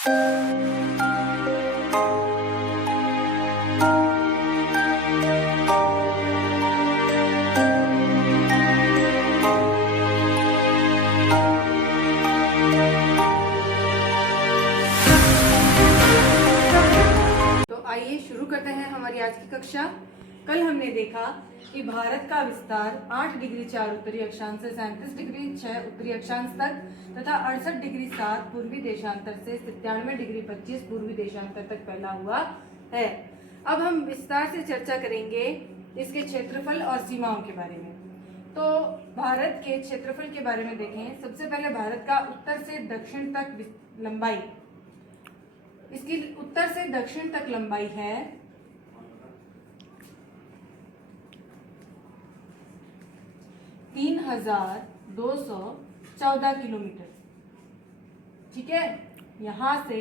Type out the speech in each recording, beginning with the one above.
आइए शुरू करते हैं हमारी आज की कक्षा। कल हमने देखा कि भारत का विस्तार 8 डिग्री 4 उत्तरी अक्षांश से 37 डिग्री 6 उत्तरी अक्षांश तक तथा 68 डिग्री 7 पूर्वी देशांतर से 97 डिग्री 25 पूर्वी देशांतर तक फैला हुआ है। अब हम विस्तार से चर्चा करेंगे इसके क्षेत्रफल और सीमाओं के बारे में। तो भारत के क्षेत्रफल के बारे में देखें। सबसे पहले भारत का उत्तर से दक्षिण तक लंबाई, इसकी उत्तर से दक्षिण तक लंबाई है 3214 किलोमीटर। ठीक है, यहां से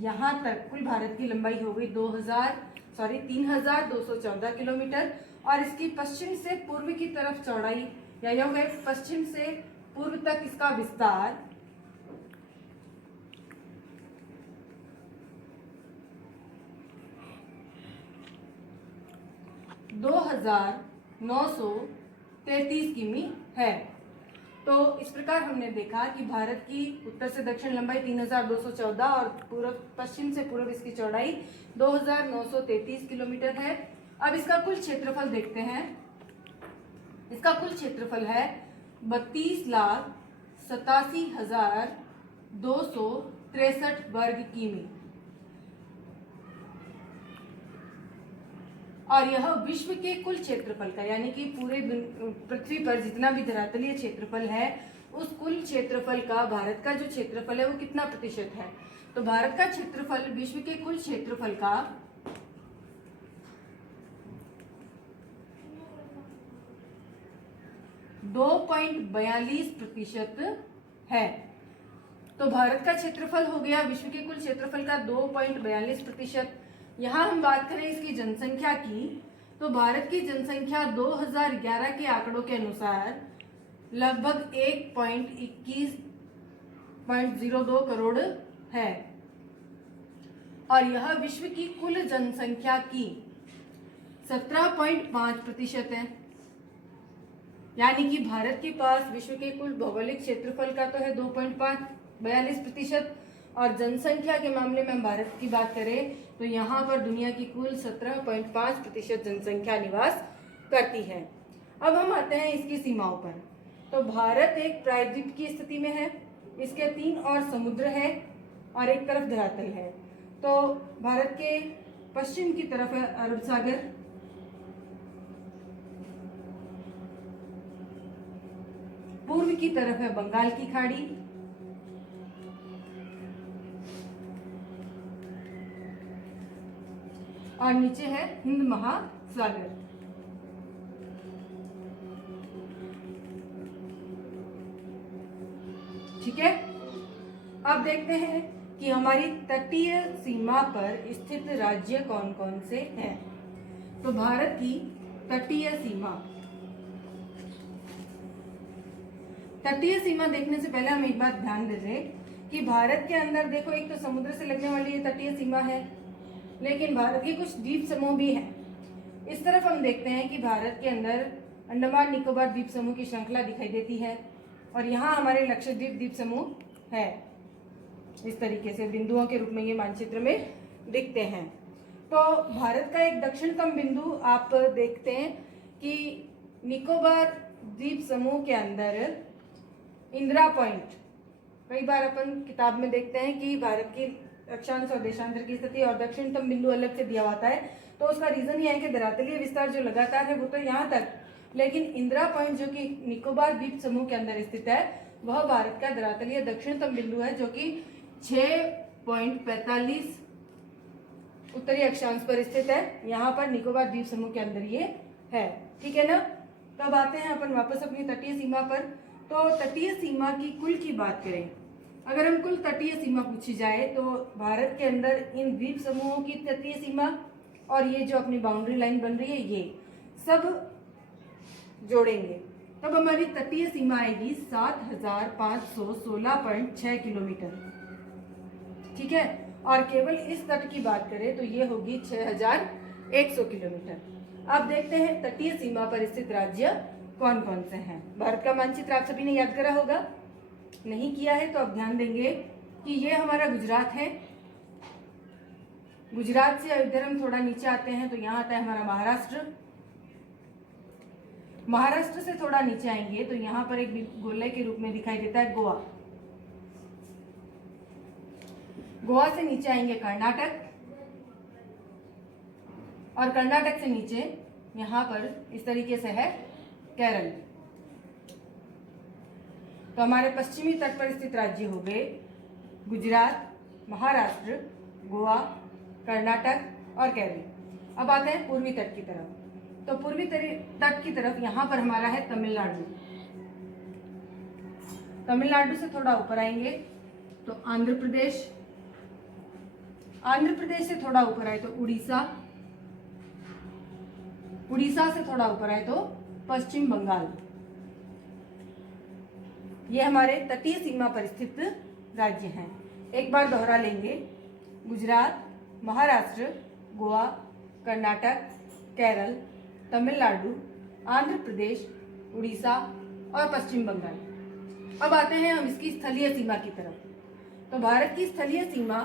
यहां तक कुल भारत की लंबाई हो गई 3214 किलोमीटर। और इसकी पश्चिम से पूर्व की तरफ चौड़ाई या यह हो गए पश्चिम से पूर्व तक इसका विस्तार 2933 किमी है। तो इस प्रकार हमने देखा कि भारत की उत्तर से दक्षिण लंबाई 3214 और पूर्व पश्चिम से पूर्व इसकी चौड़ाई 2933 किलोमीटर है। अब इसका कुल क्षेत्रफल देखते हैं। इसका कुल क्षेत्रफल है 32,87,263 वर्ग किमी और यह विश्व के कुल क्षेत्रफल का, यानी कि पूरे पृथ्वी पर जितना भी धरातलीय क्षेत्रफल है उस कुल क्षेत्रफल का भारत का जो क्षेत्रफल है वो कितना प्रतिशत है। तो भारत का क्षेत्रफल विश्व के कुल क्षेत्रफल का 2.42% है। तो भारत का क्षेत्रफल हो गया विश्व के कुल क्षेत्रफल का 2.42%। यहाँ हम बात करें इसकी जनसंख्या की, तो भारत की जनसंख्या 2011 के आंकड़ों के अनुसार लगभग 1.2102 करोड़ है और यह विश्व की कुल जनसंख्या की 17.5% है। यानी कि भारत के पास विश्व के कुल भौगोलिक क्षेत्रफल का तो है 2.42% और जनसंख्या के मामले में हम भारत की बात करें तो यहाँ पर दुनिया की कुल 17.5% जनसंख्या निवास करती है। अब हम आते हैं इसकी सीमाओं पर। तो भारत एक प्रायद्वीप की स्थिति में है, इसके 3 और समुद्र है और एक तरफ धरातल है। तो भारत के पश्चिम की तरफ है अरब सागर, पूर्व की तरफ है बंगाल की खाड़ी और नीचे है हिंद महासागर। ठीक है, अब देखते हैं कि हमारी तटीय सीमा पर स्थित राज्य कौन कौन से हैं। तो भारत की तटीय सीमा देखने से पहले हम एक बात ध्यान दे दें कि भारत के अंदर देखो एक तो समुद्र से लगने वाली ये तटीय सीमा है, लेकिन भारत के कुछ द्वीप समूह भी हैं। इस तरफ हम देखते हैं कि भारत के अंदर अंडमान निकोबार द्वीप समूह की श्रृंखला दिखाई देती है और यहाँ हमारे लक्षद्वीप द्वीप समूह है। इस तरीके से बिंदुओं के रूप में ये मानचित्र में दिखते हैं। तो भारत का एक दक्षिणतम बिंदु आप देखते हैं कि निकोबार द्वीप समूह के अंदर इंदिरा पॉइंट, कई बार अपन किताब में देखते हैं कि भारत की अक्षांश और देशांतर की स्थिति और दक्षिणतम बिंदु अलग से दिया होता है। तो उसका रीजन ये है कि धरातलीय विस्तार जो लगातार है वो तो यहाँ तक, लेकिन इंदिरा पॉइंट जो कि निकोबार द्वीप समूह के अंदर स्थित है वह भारत का धरातलीय दक्षिणतम बिंदु है जो कि 6.45 उत्तरी अक्षांश पर स्थित है। यहाँ पर निकोबार द्वीप समूह के अंदर ये है। ठीक है ना। तब आते हैं अपन वापस अपनी तटीय सीमा पर। तो तटीय सीमा की कुल की बात करें, अगर हम कुल तटीय सीमा पूछी जाए तो भारत के अंदर इन द्वीप समूहों की तटीय सीमा और ये जो अपनी बाउंड्री लाइन बन रही है ये सब जोड़ेंगे तब हमारी तटीय सीमा आएगी 7516.6 किलोमीटर। ठीक ठीक है। और केवल इस तट की बात करें तो ये होगी 6100 किलोमीटर। अब देखते हैं तटीय सीमा पर स्थित राज्य कौन कौन से हैं। भारत का मानचित्र आप सभी ने याद करा होगा, नहीं किया है तो अब ध्यान देंगे कि ये हमारा गुजरात है। गुजरात से इधर हम थोड़ा नीचे आते हैं तो यहाँ आता है हमारा महाराष्ट्र। महाराष्ट्र से थोड़ा नीचे आएंगे तो यहाँ पर एक गोले के रूप में दिखाई देता है गोवा। गोवा से नीचे आएंगे कर्नाटक, और कर्नाटक से नीचे यहाँ पर इस तरीके से है केरल। तो हमारे पश्चिमी तट पर स्थित राज्य हो गए गुजरात, महाराष्ट्र, गोवा, कर्नाटक और केरल। अब आते हैं पूर्वी तट की तरफ। तो पूर्वी तट की तरफ यहाँ पर हमारा है तमिलनाडु। तमिलनाडु से थोड़ा ऊपर आएंगे तो आंध्र प्रदेश, आंध्र प्रदेश से थोड़ा ऊपर आए तो उड़ीसा, उड़ीसा से थोड़ा ऊपर आए तो पश्चिम बंगाल। ये हमारे तटीय सीमा पर स्थित राज्य हैं। एक बार दोहरा लेंगे, गुजरात, महाराष्ट्र, गोवा, कर्नाटक, केरल, तमिलनाडु, आंध्र प्रदेश, उड़ीसा और पश्चिम बंगाल। अब आते हैं हम इसकी स्थलीय सीमा की तरफ। तो भारत की स्थलीय सीमा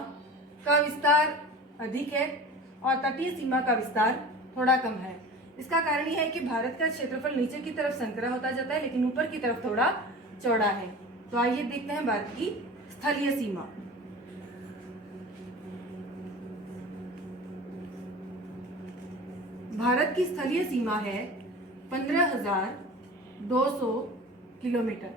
का विस्तार अधिक है और तटीय सीमा का विस्तार थोड़ा कम है। इसका कारण यह है कि भारत का क्षेत्रफल नीचे की तरफ संकरा होता जाता है लेकिन ऊपर की तरफ थोड़ा चौड़ा है। तो आइए देखते हैं भारत की स्थलीय सीमा। भारत की स्थलीय सीमा है 15,200 किलोमीटर।